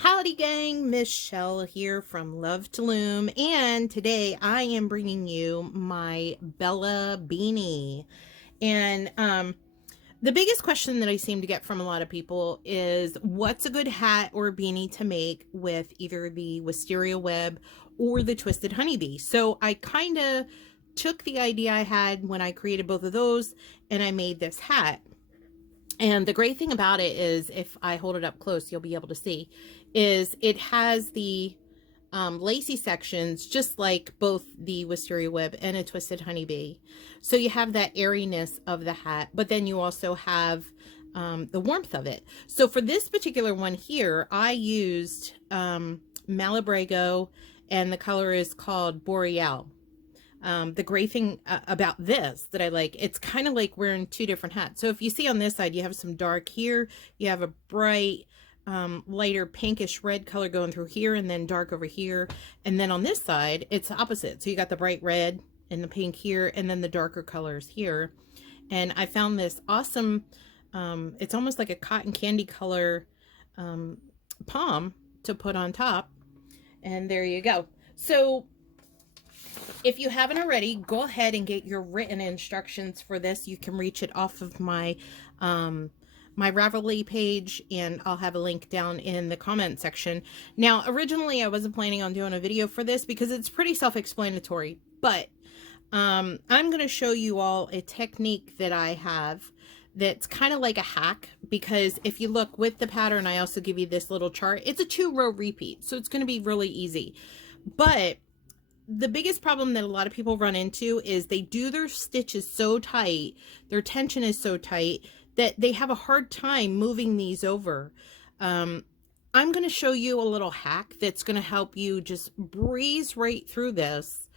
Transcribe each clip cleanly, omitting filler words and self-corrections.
Howdy gang, Michelle here from Love to Loom, and today I am bringing you my Bella beanie. And the biggest question that I seem to get from a lot of people is what's a good hat or beanie to make with either the Wisteria Web or the Twisted Honeybee. So I kind of took the idea I had when I created both of those and I made this hat. And the great thing about it is, if I hold it up close, you'll be able to see, is it has the lacy sections just like both the Wisteria Web and a Twisted Honeybee. So you have that airiness of the hat, but then you also have the warmth of it. So for this particular one here, I used Malabrigo, and the color is called Boreal. The great thing about this that I like, it's kind of like wearing two different hats. So if you see on this side, you have some dark here, you have a bright, lighter pinkish red color going through here, and then dark over here. And then on this side, it's opposite. So you got the bright red and the pink here, and then the darker colors here. And I found this awesome, it's almost like a cotton candy color palm to put on top. And there you go. So if you haven't already, go ahead and get your written instructions for this. You can reach it off of my my Ravelry page, and I'll have a link down in the comment section. Now, originally I wasn't planning on doing a video for this because it's pretty self-explanatory, but I'm going to show you all a technique that I have that's kind of like a hack, because if you look with the pattern, I also give you this little chart. It's a 2-row repeat, so it's going to be really easy. But the biggest problem that a lot of people run into is they do their stitches so tight, their tension is so tight, that they have a hard time moving these over. I'm going to show you a little hack that's going to help you just breeze right through this.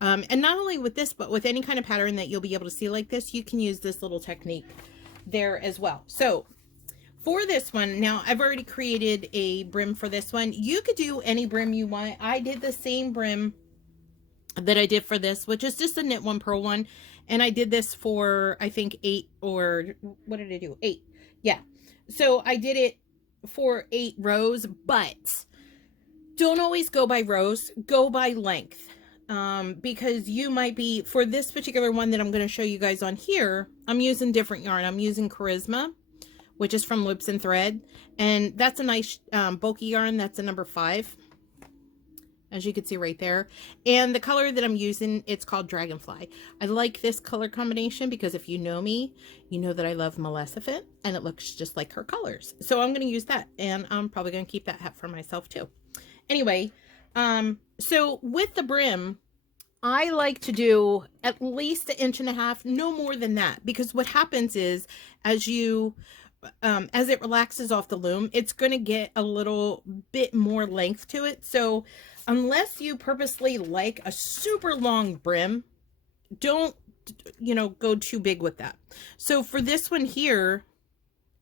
And not only with this, but with any kind of pattern that you'll be able to see like this, you can use this little technique there as well. So for this one, now I've already created a brim for this one. You could do any brim you want. I did the same brim that I did for this, which is just a knit one purl one, and I did this for I think 8, or what did I do, 8, yeah. So I did it for 8 rows, but don't always go by rows, go by length, because you might be, for this particular one that I'm going to show you guys on here, I'm using different yarn. I'm using Charisma, which is from Loops and Thread, and that's a nice bulky yarn. That's a number 5. As you can see right there. And the color that I'm using, it's called Dragonfly. I like this color combination because if you know me, you know that I love Maleficent, and it looks just like her colors. So I'm going to use that, and I'm probably going to keep that hat for myself too. Anyway, so with the brim, I like to do at least 1.5 inches, no more than that, because what happens is as it relaxes off the loom, it's going to get a little bit more length to it. So unless you purposely like a super long brim, don't, go too big with that. So for this one here,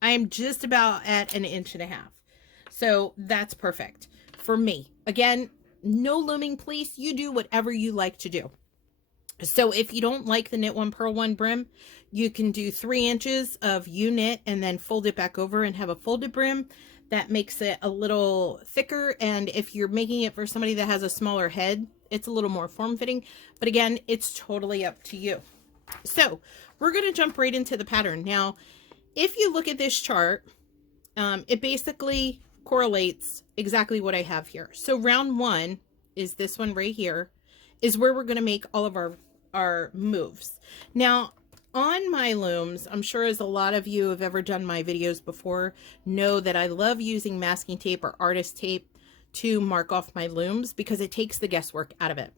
I'm just about at 1.5 inches. So that's perfect for me. Again, no looming, please. You do whatever you like to do. So if you don't like the knit one purl one brim, you can do 3 inches of U-knit and then fold it back over and have a folded brim. That makes it a little thicker, and if you're making it for somebody that has a smaller head, it's a little more form-fitting. But again, it's totally up to you. So we're going to jump right into the pattern. Now, if you look at this chart, it basically correlates exactly what I have here. So round 1 is this one right here, is where we're going to make all of our moves. Now, on my looms, I'm sure as a lot of you have ever done my videos before, know that I love using masking tape or artist tape to mark off my looms because it takes the guesswork out of it.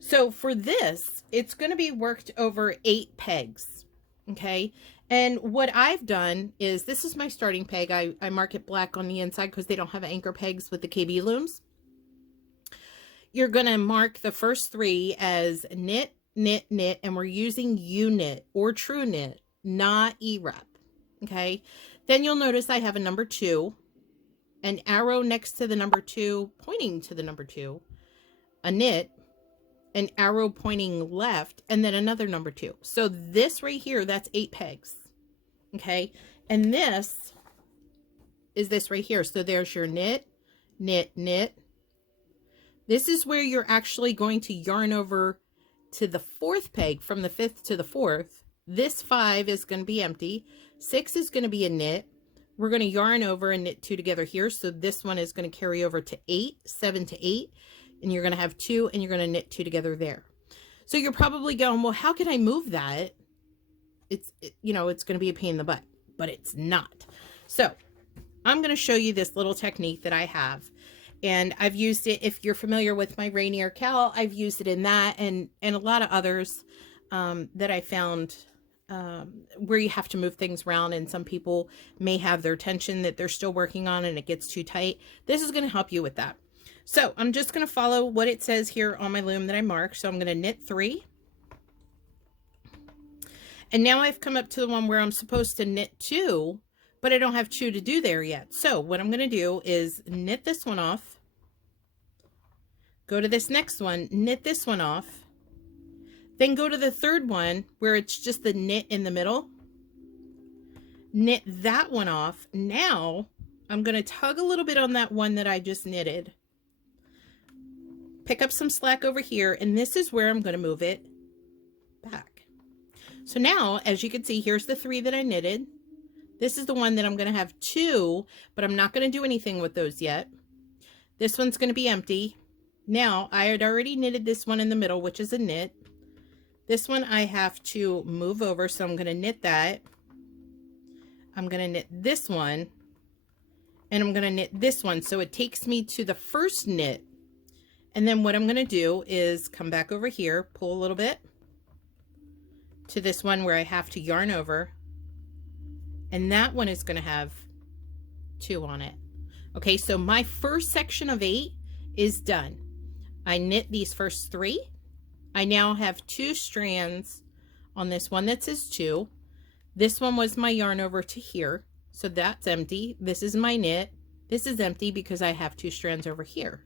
So for this, it's going to be worked over 8 pegs, okay? And what I've done is, this is my starting peg. I mark it black on the inside because they don't have anchor pegs with the KB looms. You're going to mark the first 3 as knit, knit, knit, and we're using U-knit or true knit, not E-rep, okay? Then you'll notice I have a number 2, an arrow next to the number 2 pointing to the number 2, a knit, an arrow pointing left, and then another number 2. So this right here, that's 8 pegs, okay? And this is this right here. So there's your knit, knit, knit. This is where you're actually going to yarn over to the 4th peg from the 5th to the 4th. This 5 is going to be empty. 6 is going to be a knit. We're going to yarn over and knit 2 together here. So this one is going to carry over to 8, 7 to 8, and you're going to have 2 and you're going to knit 2 together there. So you're probably going, well, how can I move that? It's going to be a pain in the butt, but it's not. So I'm going to show you this little technique that I have. And I've used it, if you're familiar with my Rainier Cowl, I've used it in that and a lot of others that I found where you have to move things around, and some people may have their tension that they're still working on and it gets too tight. This is going to help you with that. So I'm just going to follow what it says here on my loom that I marked. So I'm going to knit 3. And now I've come up to the one where I'm supposed to knit 2, but I don't have 2 to do there yet. So what I'm going to do is knit this one off, go to this next one, knit this one off, then go to the 3rd one where it's just the knit in the middle, knit that one off. Now I'm going to tug a little bit on that one that I just knitted, pick up some slack over here, and this is where I'm going to move it back. So now, as you can see, here's the 3 that I knitted. This is the one that I'm going to have 2, but I'm not going to do anything with those yet. This one's going to be empty. Now, I had already knitted this one in the middle, which is a knit. This one I have to move over, so I'm going to knit that. I'm going to knit this one, and I'm going to knit this one. So it takes me to the first knit. And then what I'm going to do is come back over here, pull a little bit to this one where I have to yarn over. And that one is going to have 2 on it. Okay, so my first section of 8 is done. I knit these first 3. I now have 2 strands on this one that says 2. This one was my yarn over to here, so that's empty. This is my knit. This is empty because I have 2 strands over here.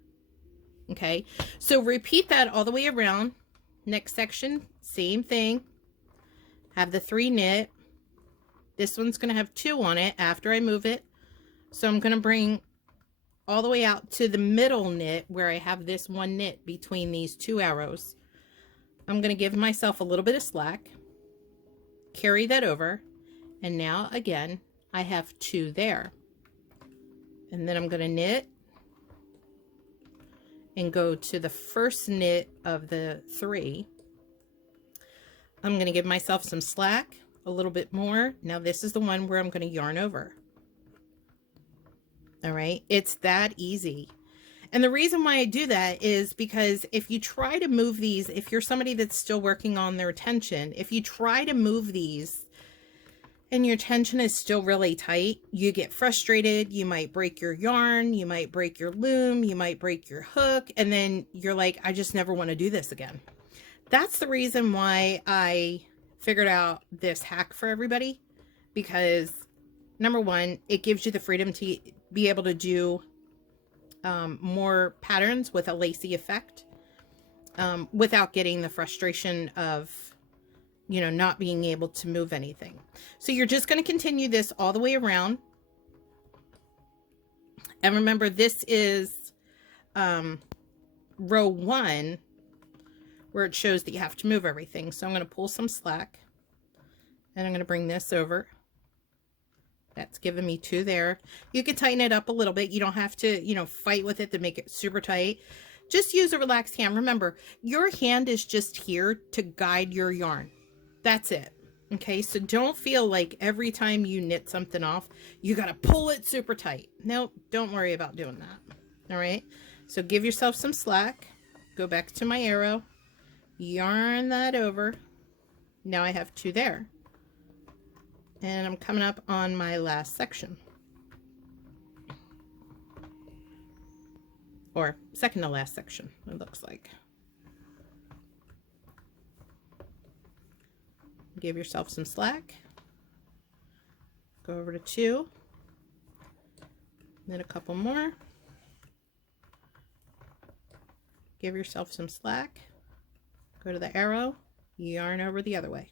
Okay, so repeat that all the way around. Next section, same thing. Have the 3 knit. This one's going to have 2 on it after I move it. So I'm going to bring all the way out to the middle knit where I have this 1 knit between these 2 arrows. I'm going to give myself a little bit of slack, carry that over, and now again I have 2 there. And then I'm going to knit and go to the first knit of the 3. I'm going to give myself some slack, a little bit more. Now this is the one where I'm going to yarn over. All right, it's that easy. And the reason why I do that is because if you try to move these, if you're somebody that's still working on their tension, if you try to move these and your tension is still really tight, you get frustrated. You might break your yarn, you might break your loom, you might break your hook, and then you're like, I just never want to do this again. That's the reason why I figured out this hack for everybody, because number one, it gives you the freedom to be able to do more patterns with a lacy effect without getting the frustration of, you know, not being able to move anything. So you're just going to continue this all the way around. And remember, this is row 1 where it shows that you have to move everything. So I'm going to pull some slack and I'm going to bring this over. That's giving me 2 there. You can tighten it up a little bit. You don't have to, you know, fight with it to make it super tight. Just use a relaxed hand. Remember, your hand is just here to guide your yarn. That's it. Okay, so don't feel like every time you knit something off, you got to pull it super tight. Nope, don't worry about doing that. All right, so give yourself some slack. Go back to my arrow. Yarn that over. Now I have 2 there. And I'm coming up on my last section. Or second to last section, it looks like. Give yourself some slack. Go over to 2. Then a couple more. Give yourself some slack. Go to the arrow. Yarn over the other way.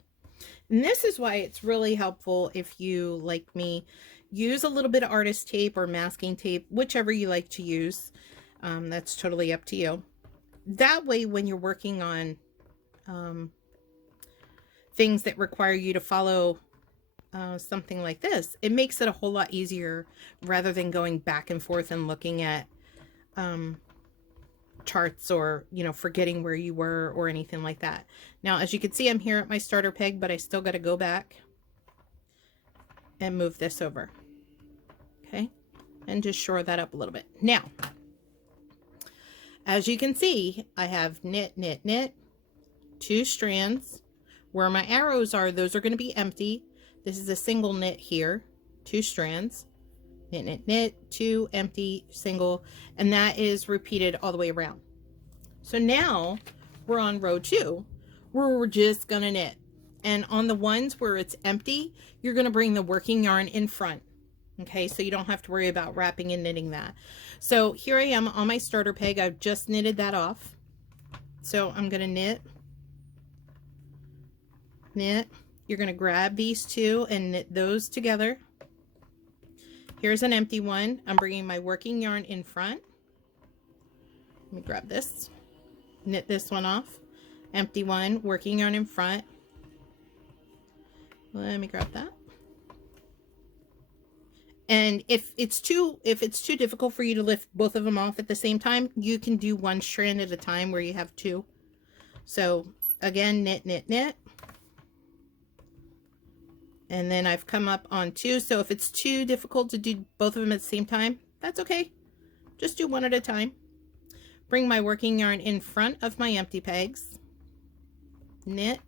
And this is why it's really helpful if you, like me, use a little bit of artist tape or masking tape, whichever you like to use. That's totally up to you. That way, when you're working on things that require you to follow something like this, it makes it a whole lot easier rather than going back and forth and looking at charts or, you know, forgetting where you were or anything like that. Now, as you can see, I'm here at my starter peg, but I still got to go back and move this over. Okay. And just shore that up a little bit. Now, as you can see, I have knit, knit, knit, 2 strands. Where my arrows are, those are going to be empty. This is a single knit here, 2 strands, knit, knit, knit, 2, empty, single, and that is repeated all the way around. So now we're on row 2, where we're just going to knit. And on the ones where it's empty, you're going to bring the working yarn in front. Okay, so you don't have to worry about wrapping and knitting that. So here I am on my starter peg. I've just knitted that off. So I'm going to knit, knit. You're going to grab these 2 and knit those together. Here's an empty one. I'm bringing my working yarn in front. Let me grab this. Knit this one off. Empty one, working yarn in front. Let me grab that. And if it's too difficult for you to lift both of them off at the same time, you can do 1 strand at a time where you have 2. So again, knit, knit, knit. And then I've come up on 2. So if it's too difficult to do both of them at the same time, that's okay. Just do 1 at a time. Bring my working yarn in front of my empty pegs. Knit.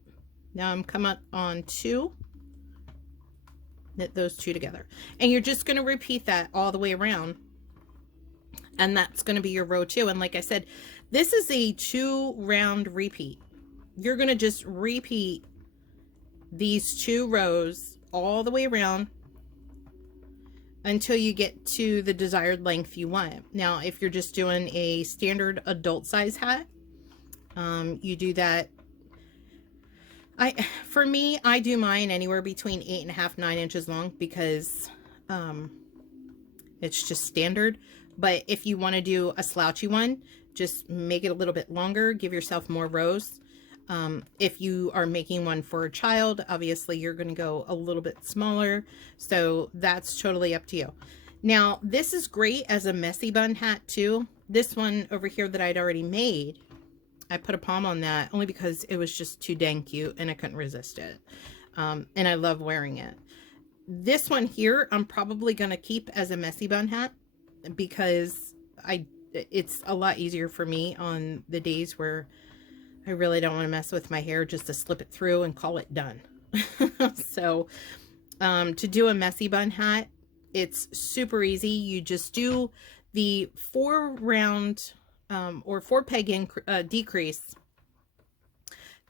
Now I'm come up on 2. Knit those 2 together. And you're just going to repeat that all the way around. And that's going to be your row 2. And like I said, this is a 2 round repeat. You're going to just repeat these 2 rows all the way around until you get to the desired length you want. Now, if you're just doing a standard adult size hat, you do that. For me, I do mine anywhere between 8.5, 9 inches long because it's just standard. But if you want to do a slouchy one, just make it a little bit longer, give yourself more rows. If you are making one for a child, obviously you're going to go a little bit smaller. So that's totally up to you. Now, this is great as a messy bun hat too. This one over here that I'd already made, I put a palm on that only because it was just too dang cute and I couldn't resist it. And I love wearing it. This one here, I'm probably going to keep as a messy bun hat because it's a lot easier for me on the days where I really don't want to mess with my hair, just to slip it through and call it done. So to do a messy bun hat, it's super easy. You just do the 4 round or 4 peg decrease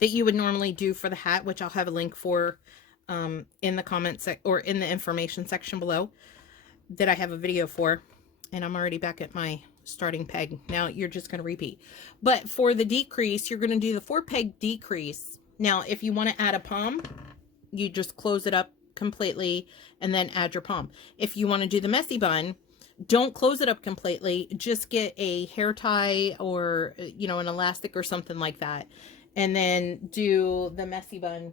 that you would normally do for the hat, which I'll have a link for in the comments or in the information section below that I have a video for. And I'm already back at my starting peg. Now you're just going to repeat. But for the decrease, you're going to do the 4 peg decrease. Now, if you want to add a palm, you just close it up completely and then add your palm. If you want to do the messy bun, don't close it up completely. Just get a hair tie or, you know, an elastic or something like that. And then do the messy bun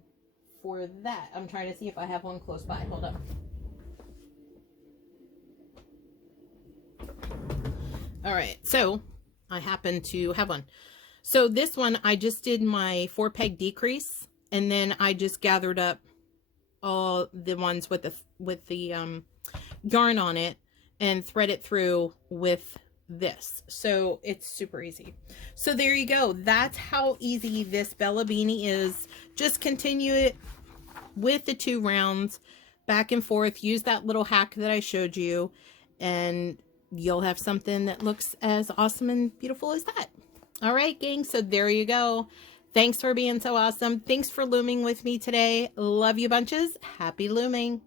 for that. I'm trying to see if I have one close by. Hold up. All right, so I happen to have one. So this one, I just did my 4 peg decrease, and then I just gathered up all the ones with the yarn on it and thread it through with this. So it's super easy. So there you go. That's how easy this Bella Beanie is. Just continue it with the 2 rounds back and forth. Use that little hack that I showed you, and you'll have something that looks as awesome and beautiful as that. All right, gang. So there you go. Thanks for being so awesome. Thanks for looming with me today. Love you bunches. Happy looming.